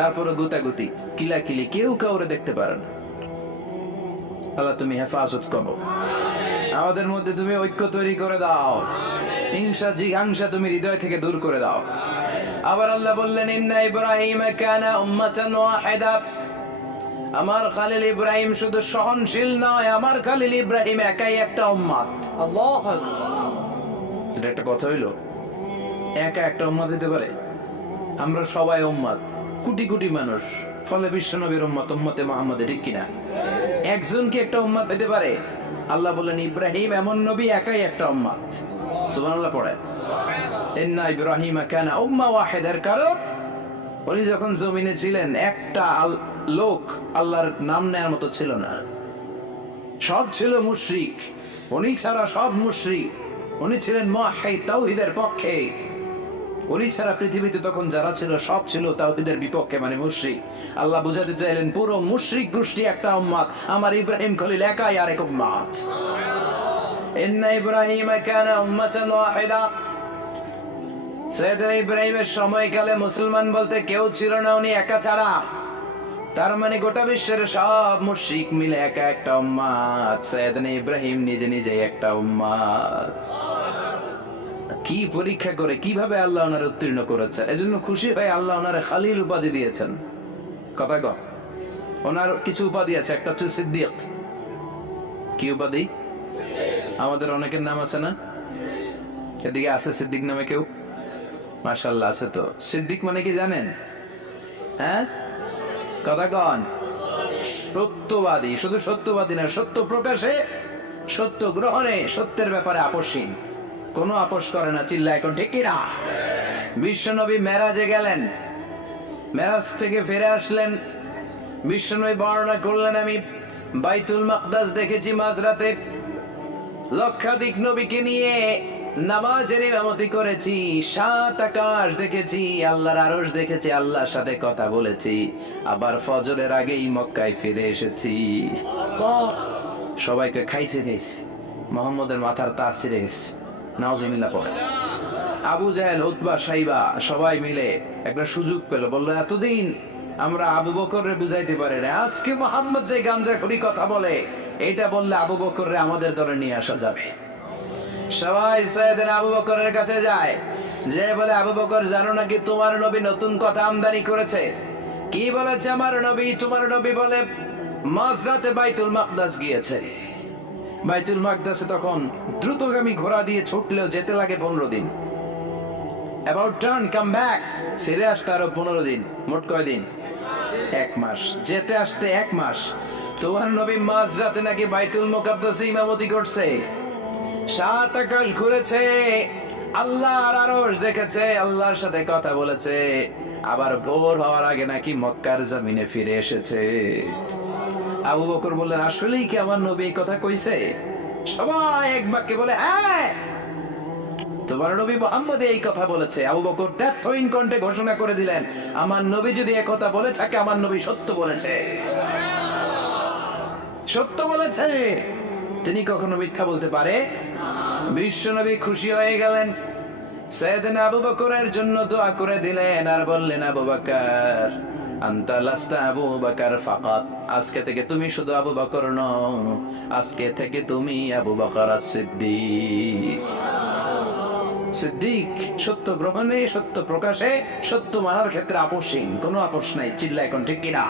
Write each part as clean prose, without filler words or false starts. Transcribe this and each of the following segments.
তারপরে গুতাগুতি কিলাকিলি, কেউ কাউরে দেখতে পারে না। আল্লাহ তুমি হেফাজত করো, আমাদের মধ্যে তুমি ঐক্য তৈরি করে দাও, হিংসা জিঘাংসা তুমি হৃদয় থেকে দূর করে দাও। আবার আল্লাহ বললেন ইন্না ইব্রাহিম কানা উম্মাতান ওয়াহিদা, আমার খলিল ইব্রাহিম শুধু সহনশীল নয়, আমার খলিল ইব্রাহিম একাই একটা উম্মত। আল্লাহু আকবার। এটা একটা কথা হইলো, একা একটা উম্মত হতে পারে? আমরা সবাই উম্মত, কোটি কোটি মানুষ, ফলে বিশ্ব নবীর উম্মত, উম্মতে মুহাম্মদে, ঠিক কিনা? একজন কি একটা উম্মত হতে পারে? আল্লাহ বলেন ইব্রাহিম এমন নবী, একাই একটা উম্মত। সুবহানাল্লাহ পড়ে। ইন্না ইব্রাহিম কানা উম্মাহ ওয়াহিদার, কারণ উনি যখন জমিনে ছিলেন একটা লোক আল্লাহর নাম নেয়ার মতো ছিল না, সব ছিল মুশরিক, উনি ছাড়া সব মুশরিক। উনি ছিলেন মুওয়াহহিদ, তাওহীদের পক্ষে। উনি ছাড়া পৃথিবীতে তখন যারা ছিল সব ছিল তাওহীদের বিপক্ষে, মানে মুশরিক। আল্লাহ বুঝাতে চাইলেন পুরো মুশরিক গোষ্ঠী একটা উম্মত, আমার ইব্রাহিম খলিল একাই আরেক উম্মত। ইন্না ইব্রাহিম কানা উম্মাতান ওয়াহিদা। সাইয়েদনা ইব্রাহিমের সময়কালে মুসলমান বলতে কেউ ছিল না, উনি একা ছাড়া। তার মানে গোটা বিশ্বের সব মুশরিক মিলে একা একটা উম্মত, সাইয়েদনা ইব্রাহিম নিজে নিজে একটা উম্মত। কি পরীক্ষা করে, কিভাবে আল্লাহ ওনার উত্তীর্ণ করেছে, এজন্য খুশি হয়ে আল্লাহ ওনারে খালিল উপাধি দিয়েছেন। কথা কম, ওনার কিছু উপাধি আছে, একটা হচ্ছে সিদ্দিক। কি উপাধি? আমাদের অনেকের নাম আছে না? এদিকে আছে সিদ্দিক নামে কেউ? মাশাআল্লাহ আছে তো। সিদ্দিক মানে কি জানেন? হ্যাঁ, কথা কন। সত্যবাদী, শুধু সত্যবাদী না, সত্য প্রকাশে, সত্য গ্রহণে, সত্যের ব্যাপারে আপোষহীন, কোনো আপোষ করে না। চিল্লা এখন ঠিক কিনা? বিশ্বনবী মেরাজে গেলেন, মেরাজ থেকে ফিরে আসলেন, বিশ্বনবী বর্ণনা করলেন আমি বাইতুল মাকদাস দেখেছি মাঝরাতে, লক্ষাধিক নবীকে নিয়ে নামাজের ইমামতি করেছি, 7 আকাশ দেখেছি, আল্লাহর আরশ দেখেছি, আল্লাহর সাথে কথা বলেছি, আবার ফজরের আগেই মক্কায় ফিরে এসেছি। সবাইকে খাইছে খাইছে, মুহাম্মদের মাথার তার ছিঁড়ে গেছে। নাউজুবিল্লাহ পড়ে। আবু জাহেল, উতবা, সাইবা সবাই মিলে একটা সুযোগ পেল, বললো এতদিন আমরা আবু বকররে বুঝাইতে পারি না, আজকে মুহাম্মদ যে গাঞ্জাখুরি কথা বলে, এটা বললে আবু বকররে আমাদের দলে নিয়ে আসা যাবে। সবাই সাইয়েদনা আবু বকরের কাছে যায়, যে বলে আবু বকর জানো নাকি তোমার নবী নতুন কথা আমদানি করেছে? কি বলেছে আমার নবী? তোমার নবী বলে মাঝরাতে বাইতুল মাকদাস গিয়েছে। বাইতুল মাকদাসে তখন দ্রুতগামী ঘোড়া দিয়ে ছুটলেও যেতে লাগে 15 দিন। অ্যাবাউট টার্ন কাম ব্যাক, ফিরে আসতে আরো 15 দিন, মোট কয় দিন? 1 মাস। যেতে আসতে 1 মাস। তোমার নবী মাঝরাতে নাকি বাইতুল মুকাদ্দাসে ইমামতি করছে, 7 আকাশ ঘুরেছে, আল্লাহর আরশ দেখেছে, আল্লাহর সাথে কথা বলেছে, আবার ভোর হওয়ার আগে নাকি মক্কার জমিনে ফিরে এসেছে। আবু বকর বললেন আসলেই কি আমার নবী এই কথা কইছে? সবাই এক বাক্যে বলে হ্যাঁ, তোমার নবী মুহাম্মদ এই কথা বলেছে। আবু বকর দ্ব্যর্থহীন কণ্ঠে ঘোষণা করে দিলেন, আমার নবী যদি এই কথা বলে থাকে, আমার নবী সত্য বলেছে, সত্য বলেছে, তিনি কখনো মিথ্যা বলতে পারে? বিশ্বনবী খুশি হয়ে গেলেন, সাইয়েদনা আবু বকরের জন্য দোয়া করে দিলেন, আর বললেন আবু বকর আনতা লাস্তা আবু বকর ফাকাত, আজকে থেকে তুমি শুধু আবু বকর নও, আজকে থেকে তুমি আবু বকর as-সিদ্দিক। সিদ্দিক সত্য গ্রহণে, সত্য প্রকাশে, সত্য মানার ক্ষেত্রে আপোষহীন, কোনো আপোষ নাই। চিল্লা এখন ঠিক কিনা?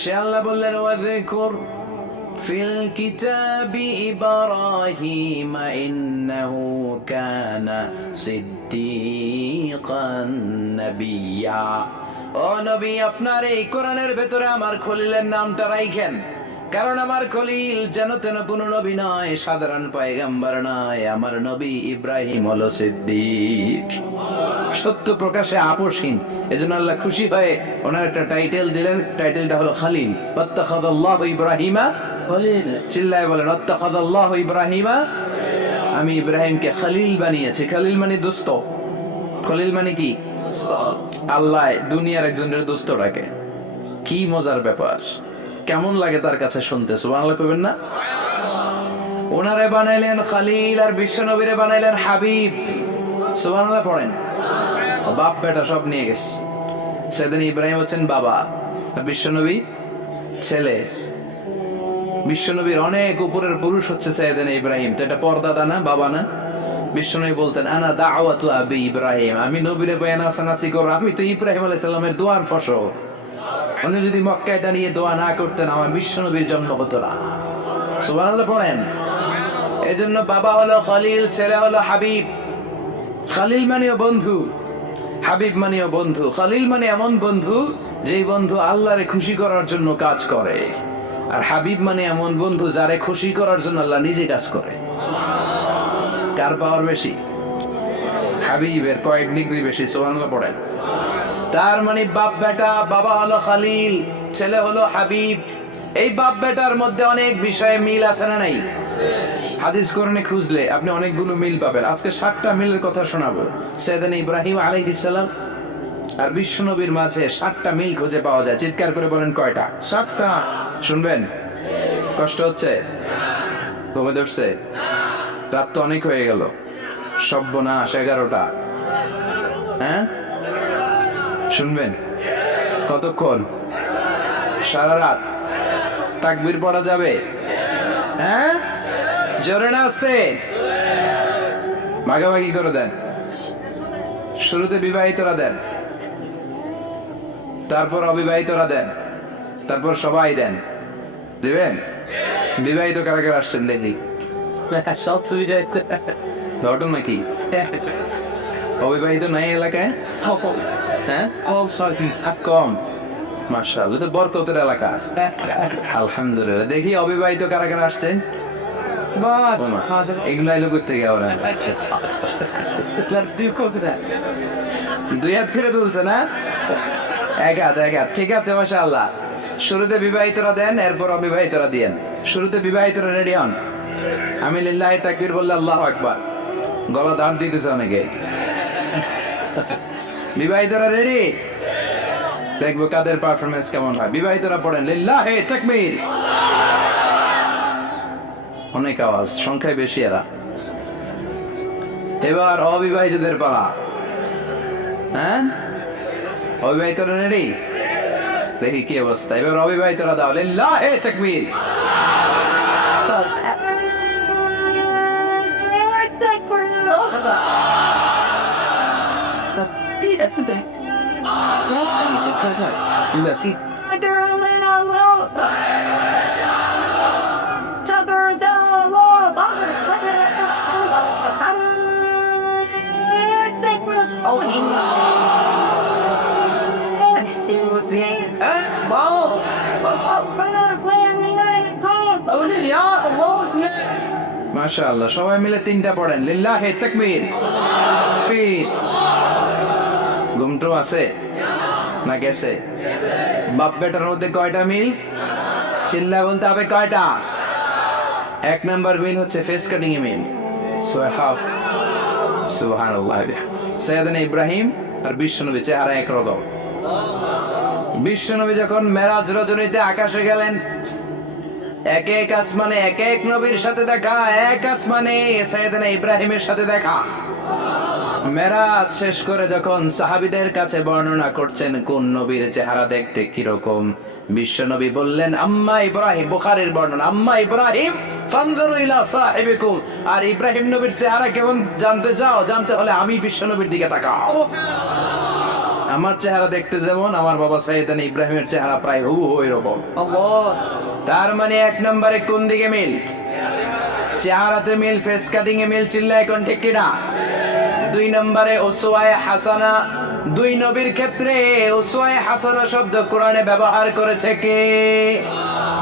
সে আল্লাহ বললেন ওয়াযকুর ফিল কিতাবি ইব্রাহিম ইন্নাহু কানা সিদ্দীকান নাবিয়্যা। ও নবী, আপনার এই কোরআনের ভেতরে আমার খলিলের নামটা রাখেন, কারণ আমার খলিল যেন তেন কোন নবী নয়, সাধারণ পয়গম্বর নয়, আমার নবী ইব্রাহিম হলো সিদ্দিক, সত্য প্রকাশে আপোষহীন। এজন্য আল্লাহ খুশি হয়ে ওনার একটা টাইটেল দিলেন, টাইটেলটা হলো খালিল। ওয়াত্তাখাযাল্লাহু ইব্রাহিমা খলিল। চিল্লায় বলেন ওয়াত্তাখাযাল্লাহু ইব্রাহিমা, আমি ইব্রাহিমকে খলিল বানিয়েছি। খলিল মানে দোস্ত, খলিল মানে কি? আল্লাহ দুনিয়ার একজনের দোস্ত ডাকে, কি মজার ব্যাপার, কেমন লাগে তার কাছে শুনতে? সুবহানাল্লাহ কইবেন না? ওনারে বানাইলেন খলিল, আর বিশ্বনবীরে বানাইলেন হাবিব। সুবহানাল্লাহ পড়েন। বাপ বেটা সব নিয়ে গেছে। সাইয়েদনা ইব্রাহিম হচ্ছেন বাবা, বিশ্বনবী ছেলে। বিশ্বনবীর অনেক উপরের পুরুষ হচ্ছে সাইয়েদনা ইব্রাহিম। তো এটা পরদাদা না, বাবা না? বিশ্বনবী বলতেন আনা দাওয়াতু আবি ইব্রাহিম, আমি নবীরে বয়ান আসানাসি করব, আমি তো ইব্রাহিম আলাইহিস সালামের দোয়ার ফসল। উনি যদি মক্কায় দাঁড়িয়ে দোয়া না করতেন আমার বিশ্বনবীর জন্ম হতো না। সুবহানাল্লাহ পড়েন। এজন্য বাবা হলো খলিল, ছেলে হলো হাবিব। খলিল মানেও বন্ধু, হাবিব মানেও বন্ধু। খলিল মানে এমন বন্ধু যেই বন্ধু আল্লাহরে খুশি করার জন্য কাজ করে, আর হাবিব মানে এমন বন্ধু যারে খুশি করার জন্য আল্লাহ নিজে কাজ করে। কার পাওয়ার বেশি? হাবিবের কয়েক ডিগ্রি বেশি। সুবহানাল্লাহ পড়েন। তার মানে বাপ বেটা, বাবা হলো খলিল, ছেলে হলো হাবিব। এই বাপ বেটার মধ্যে অনেক বিষয়ে মিল আছে না নাই? হাদিস কোরআনে খুঁজলে আপনি অনেকগুলো মিল পাবেন। আজকে 7টা মিলের কথা শোনাবো। সাইয়েদনা ইব্রাহিম আলাইহিস সালাম আর বিশ্বনবীর মাঝে 7টা মিল খুঁজে পাওয়া যায়। চিৎকার করে বলেন কয়টা? 7টা। শুনবেন? কষ্ট হচ্ছে? ঘুমে ধরছে? রাত তো অনেক হয়ে গেল। সর্বনাশ, 11টা। হ্যাঁ, শুনবেন? কতক্ষণ? সারা রাত। তাকবীর পড়া যাবে? হ্যাঁ, জোরে না আসতে? ভাগাভাগি করে দেন। শুরুতে বিবাহিতরা দেন, তারপর অবিবাহিতরা দেন, তারপর সবাই দেন। দিবেন? বিবাহিত কারা কারা আসছেন দেখি? ঘটনা কি? অবিবাহিত নাই এলাকায়? হ্যাঁ, কম। মাশাআল্লাহ, তো বরকতের এলাকা। আলহামদুলিল্লাহ। দেখি অবিবাহিত কারা কারা আসছেন? এগুলো এলো থেকে ওরা 2 হাত করে তুলছে না? 1 হাত, 1 হাত। ঠিক আছে, মাশাআল্লাহ। শুরুতে বিবাহিতরা দেন, এরপর অবিবাহিতরা দিয়েন। শুরুতে বিবাহিতরা রেডি হন। আমি লিল্লাহি তাকবীর বললে আল্লাহু আকবার। গলা দাঁড় দিতেছে অনেকে। বিবাহিতরা রেডি? দেখবো কাদের পারফরমেন্স কেমন হয়। বিবাহিতরা পড়েন লিল্লাহি তাকবীর। অনেক আওয়াজ, সংখ্যায় বেশি এরা। এবার অবিবাহিতদের পালা। হ্যাঁ, অবিবাহিতরা রেডি? দেখি কি অবস্থা। এবার অবিবাহিতরা দাও লিল্লাহি তাকবীর। মাশাআল্লাহ, সবাই মিলে 3টা পড়েন লিল্লাহি তাকবীর। ঘুমটো আছে না গেছে? বাপ বেটার মধ্যে কয়টা মিল? চিল্লা বলতে হবে কয়টা? 1 নাম্বার মিল হচ্ছে ফেস কাটিং এ মিল। সুবহানাল্লাহ। সাইয়েদনা ইব্রাহিম আর বিশ্বনবী চেহারা একরকম। বিশ্বনবী যখন মেরাজ রজনীতে আকাশে গেলেন, এক এক আসমানে এক এক নবীর সাথে দেখা, এক আসমানে সাইয়েদনা ইব্রাহিমের সাথে দেখা। মেরাজ শেষ করে যখন সাহাবীদের কাছে বর্ণনা করছেন কোন নবীর চেহারা দেখতে কিরকম, বিশ্বনবী বললেন আম্মা ইব্রাহিম। বুখারীর বর্ণনা, আম্মা ইব্রাহিম ফানজুরু ইলা সাহিবিকুম। আর ইব্রাহিম নবীর চেহারা কেমন জানতে চাও? জানতে হলে আমি বিশ্বনবীর দিকে তাকাও। আমার চেহারা দেখতে যেমন, আমার বাবা সাইয়েদনা ইব্রাহিমের চেহারা প্রায় হুবহু এরকম। তার মানে 1 নম্বরে কোন দিকে মিল? চেহারাতে মিল, ফেস কাটিং এ মিল। চিল্লায় কোন ঠিক কিনা? 2 নম্বরে উসওয়ায়ে হাসানা। 2 নবীর ক্ষেত্রে উসওয়ায়ে হাসানা শব্দ কোরআনে ব্যবহার করেছে কে?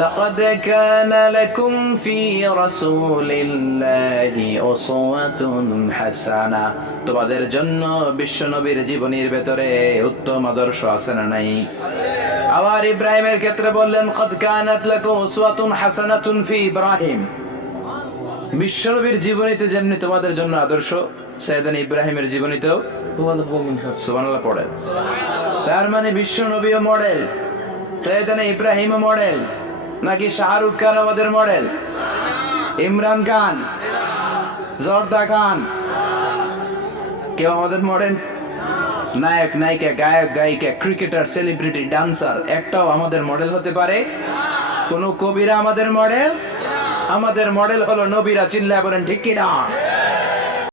লাকাদ কানা লাকুম ফি রাসূলিল্লাহি উসওয়াতুন হাসানা। তোমাদের জন্য বিশ্বনবীর জীবনীর ভেতরে উত্তম আদর্শ আছে না নাই? আবার ইব্রাহিমের ক্ষেত্রে বললেন কদ কানাত লাকুম উসওয়াতুন হাসানাতুন ফি ইব্রাহিম। বিশ্বনবীর জীবনীতে যেমনি তোমাদের জন্য আদর্শ, সাইয়েদনা ইব্রাহিমের জীবনীতেও সুবহানাল্লাহ পড়েন। তার মানে বিশ্বনবীও মডেল, সাইয়েদনা ইব্রাহিমও মডেল। নাকি শাহরুখ খান আমাদের মডেল? ইমরান খান, জর্দা খান, কেউ আমাদের মডেল? নায়ক নায়িকা গায়ক গায়িকা ক্রিকেটার সেলিব্রিটি ডান্সার একটাও আমাদের মডেল হতে পারে? কোন কবিরা আমাদের মডেল? আমাদের মডেল হলো নবীরা। চিল্লায় বলেন ঠিক কিনা?